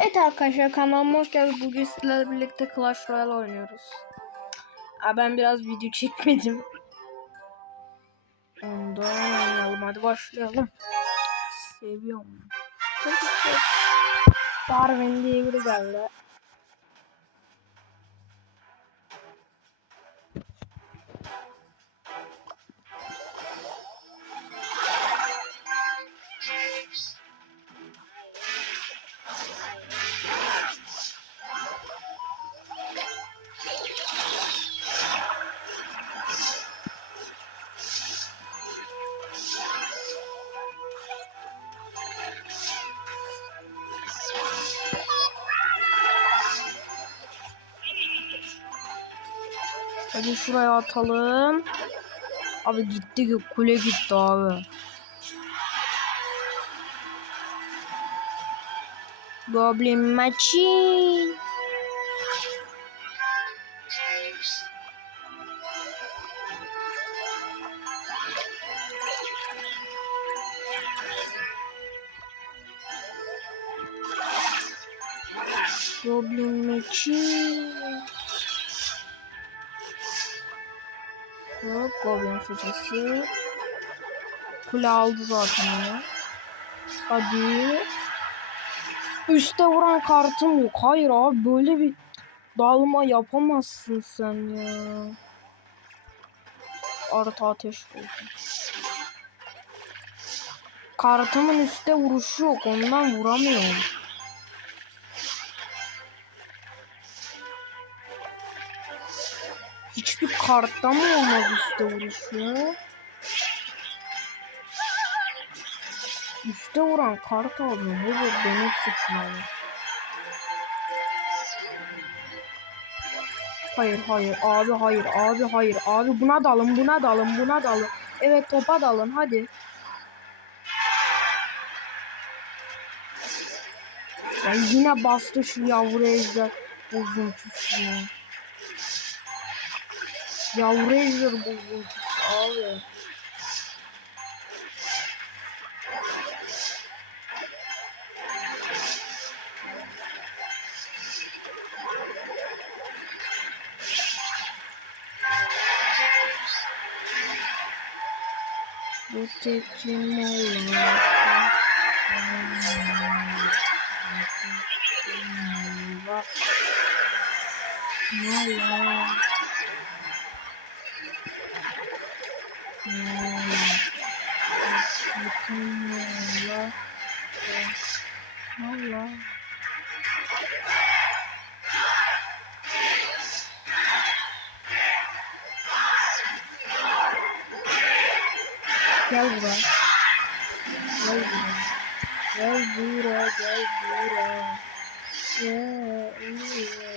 Evet arkadaşlar kanalıma hoş geldiniz. Bugün sizlerle birlikte Clash Royale oynuyoruz. Aa, ben biraz video çekmedim. Ondan oynayalım. Hadi başlayalım. Seviyorum. Darwin diye biri geldi. Hadi şuraya atalım. Abi gitti ki kule gitti abi. Goblin Machine. Goblin Machine. Hop Goblin fıçısı. Kule aldı zaten onu. Hadi. Üste vuran kartım yok. Hayır abi böyle bir dalma yapamazsın sen ya. Artı ateş olsun. Kartımın üstte vuruşu yok. Ondan vuramıyorum. Kartta mı olmaz üstte vuruş ya? Üste vuran kart alıyor. Bu da benim suçum. Hayır hayır abi hayır abi hayır abi buna dalın buna dalın buna dalın. Evet topa dalın hadi. Ya yine bastı şu yavru ejder bozuntusu. Yavru ejder bozuntusu abi. Bu tekim olur. Mala. Mala. Mala. Gel buraya. Gel buraya. Gel buraya, gel buraya. Gel buraya.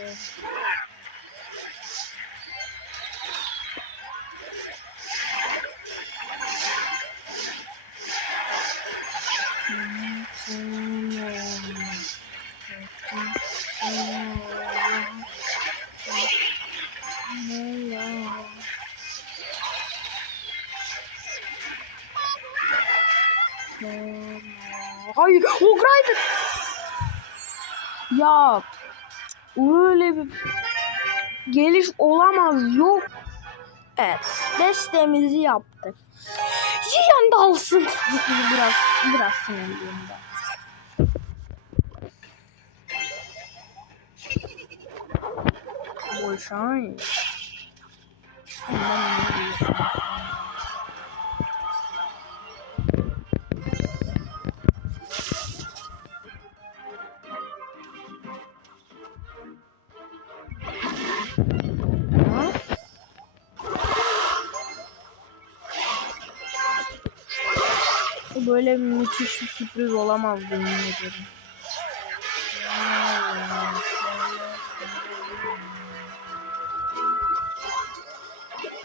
Hayır, Hograydı. Ya öyle bir geliş olamaz yok. Evet, destemizi yaptık. Ziyan da alsın. biraz biraz sinirliyim ben. Boşan. Bu böyle müthiş bir sürpriz olamaz yemin ederim.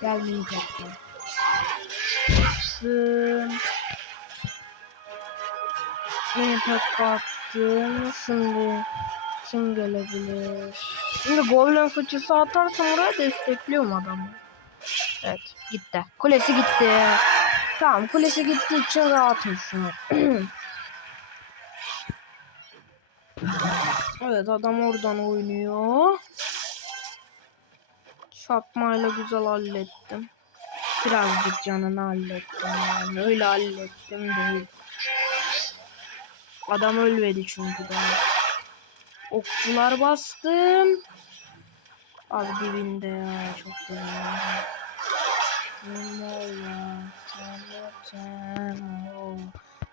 Gelmeyecekler. Attım. Yine tek attım. Şimdi kim gelebilir? Şimdi Goblin fıçısı atarsam oraya destekliyorum adamı. Evet gitti. Kulesi gitti. Tamam kulesi gittiği için rahatım şu an. Evet adam oradan oynuyor. Çarpmayla güzel hallettim. Birazcık canını hallettim yani. Öyle hallettim değil. Adam ölmedi çünkü daha. Okçular bastım. Abi dibinde ya çok dibinde.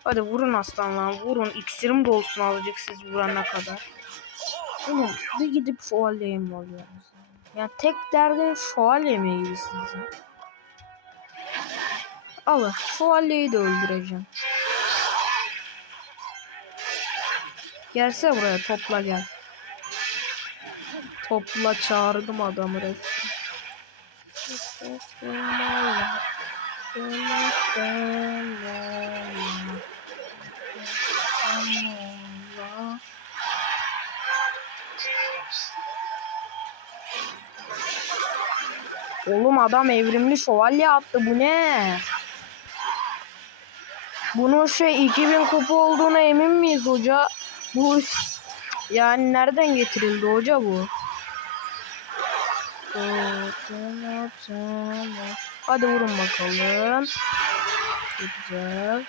Hadi vurun aslanlar vurun. İksirim de olsun azıcık siz vurana kadar. Oğlum bir gidip şövalyeyi mi oluyorsunuz? Ya tek derdin şövalye mi ilgili sizin? Alın şövalyeyi de öldüreceğim. Gelse buraya topla gel. Topla çağırdım adamı resmen. Oğlum adam evrimli şövalye attı bu ne? Bunun şey 2000 kupa olduğuna emin miyiz hoca? Bu yani nereden getirildi hoca bu? Hadi vurun bakalım. Güzel.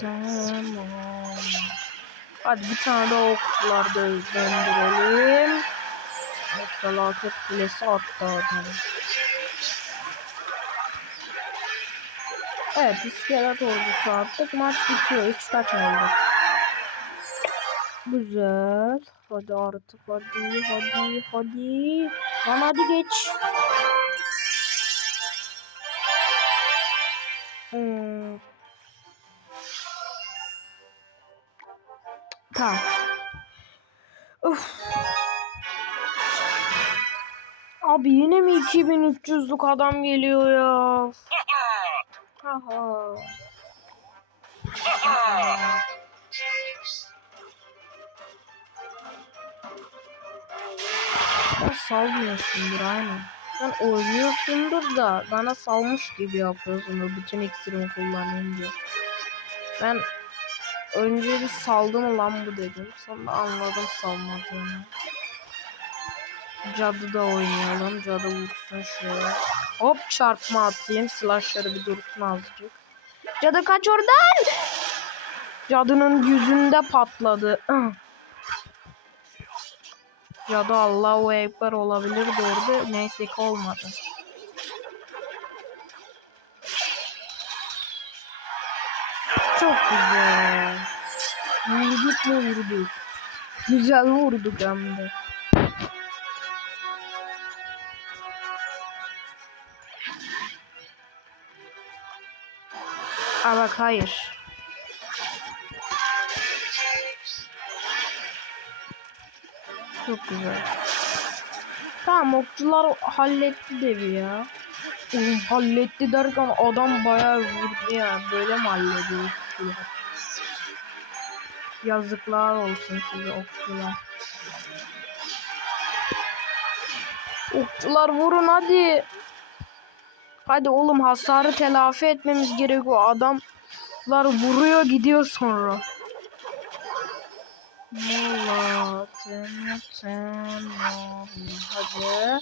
Tamam. Hadi bir tane okçular da döndürelim. Felaket kulesi attı adam. Evet iskelet ordusu attık. Maç bitiyor. 3 taç aldık. Güzel. Hadi artık hadi hadi hadi. Lan hadi geç. Hmm. Tamam. Uf. Abi yine mi 2300'lük adam geliyor ya? Haha. Sen salmıyorsundur aynen. Sen oynuyorsundur da bana salmış gibi yapıyorsundur bütün iksirimi kullanınca. Ben önce bir saldı mı lan bu dedim. Sonra anladım salmadığını. Cadı da oynayalım. Cadı vursun şöyle. Hop çarpma atayım. Slashları bir dursun azıcık. Cadı kaç oradan. Cadının yüzünde patladı. Cadı Allahu Ekber olabilirdi orada. Neyse ki olmadı. Çok güzel. Vurduk mu vurduk. Güzel vurduk hem de. Aa bak hayır. Çok güzel. Tamam okçular halletti devi ya. Oğlum halletti derken adam bayağı vurdu ya. Böyle mi hallediyor? Yazıklar olsun size okçular. Okçular vurun hadi. Hadi oğlum hasarı telafi etmemiz gerekiyor. Adamlar vuruyor gidiyor sonra. Temel, temel. Hadi.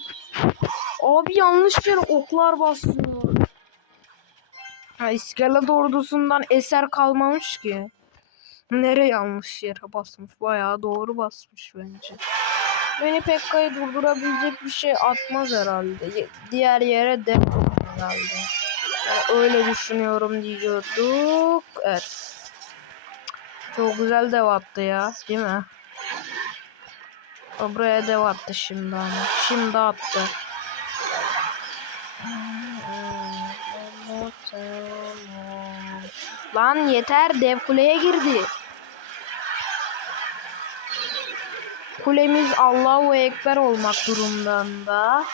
Abi yanlış yere oklar basıyor. Ha iskelet ordusundan eser kalmamış ki. Nereye yanlış yere basmış? Bayağı doğru basmış bence. Beni Pekka'yı durdurabilecek bir şey atmaz herhalde. Ye- Diğer yere de herhalde. Yani öyle düşünüyorum diyorduk. Evet. Çok güzel dev attı ya. Değil mi? O buraya dev attı şimdi ama. Şimdi attı. Lan yeter dev kuleye girdi. Kulemiz Allahu Ekber olmak durumunda.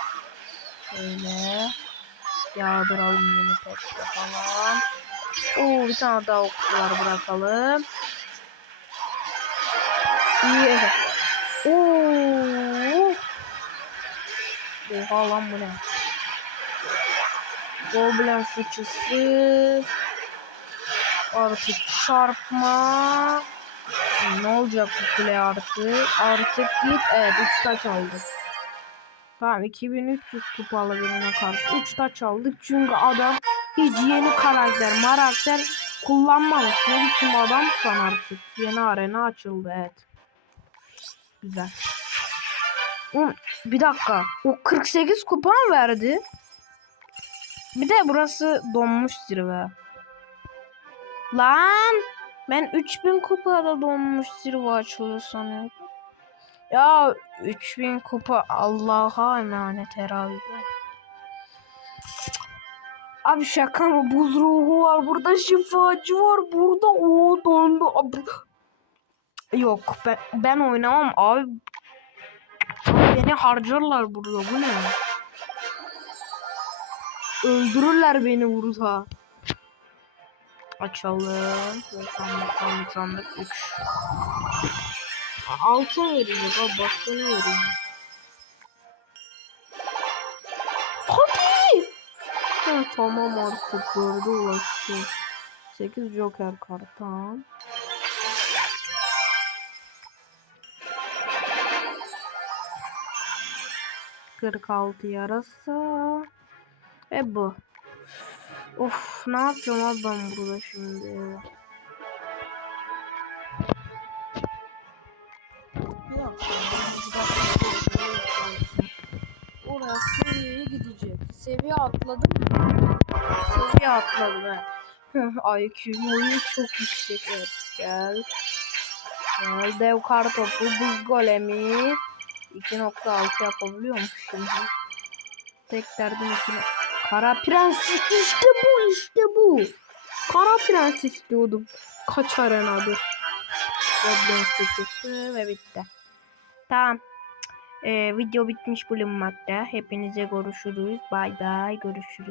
Şöyle yağdıralım beni topla falan. Oo bir tane daha okçular bırakalım. İyi. Oo. Oha lan bu ne? Goblin fıçısı. Artık çarpma. Ne olacak bu kule artık? Artık git. Evet 3 taç aldık. Tamam 2300 kupalı birine karşı 3 taç aldık. Çünkü adam hiç yeni karakter marakter kullanmamış. Ne biçim adamsan artık. Yeni arena açıldı evet. Güzel. Oğlum, bir dakika. O 48 kupa mı verdi? Bir de burası donmuş zirve. Lan ben 3000 kupada donmuş zirve açılıyor sanıyordum. Ya 3000 kupa Allah'a emanet herhalde. Abi şaka mı? Buz ruhu var. Burada şifacı var. Burada o dondu. Abi. Yok ben, ben oynamam abi. Beni harcarlar burada bu ne? Öldürürler beni burada. Açalım. Sandık sandık sandık 3. Altın verecek abi başka ne verecek? Tamam artık gördü ulaştı. 8 Joker kartı. 46 yarasa ve bu. Of ne yapacağım abi ben burada şimdi. Oraya seviyeye gidecek. Seviye atladım? Seviye atladım he. IQ'm oyun çok yüksek. Evet gel. Gel dev kartopu buz golemi. 2.6 yapabiliyormuş şimdi. Tek derdim 2. Kara prens işte bu işte bu. Kara prens istiyordum. Kaç arenadır. Goblin sıçısı ve bitti. Tamam. Ee, video bitmiş bulunmakta. Hepinize görüşürüz. Bay bay. Görüşürüz.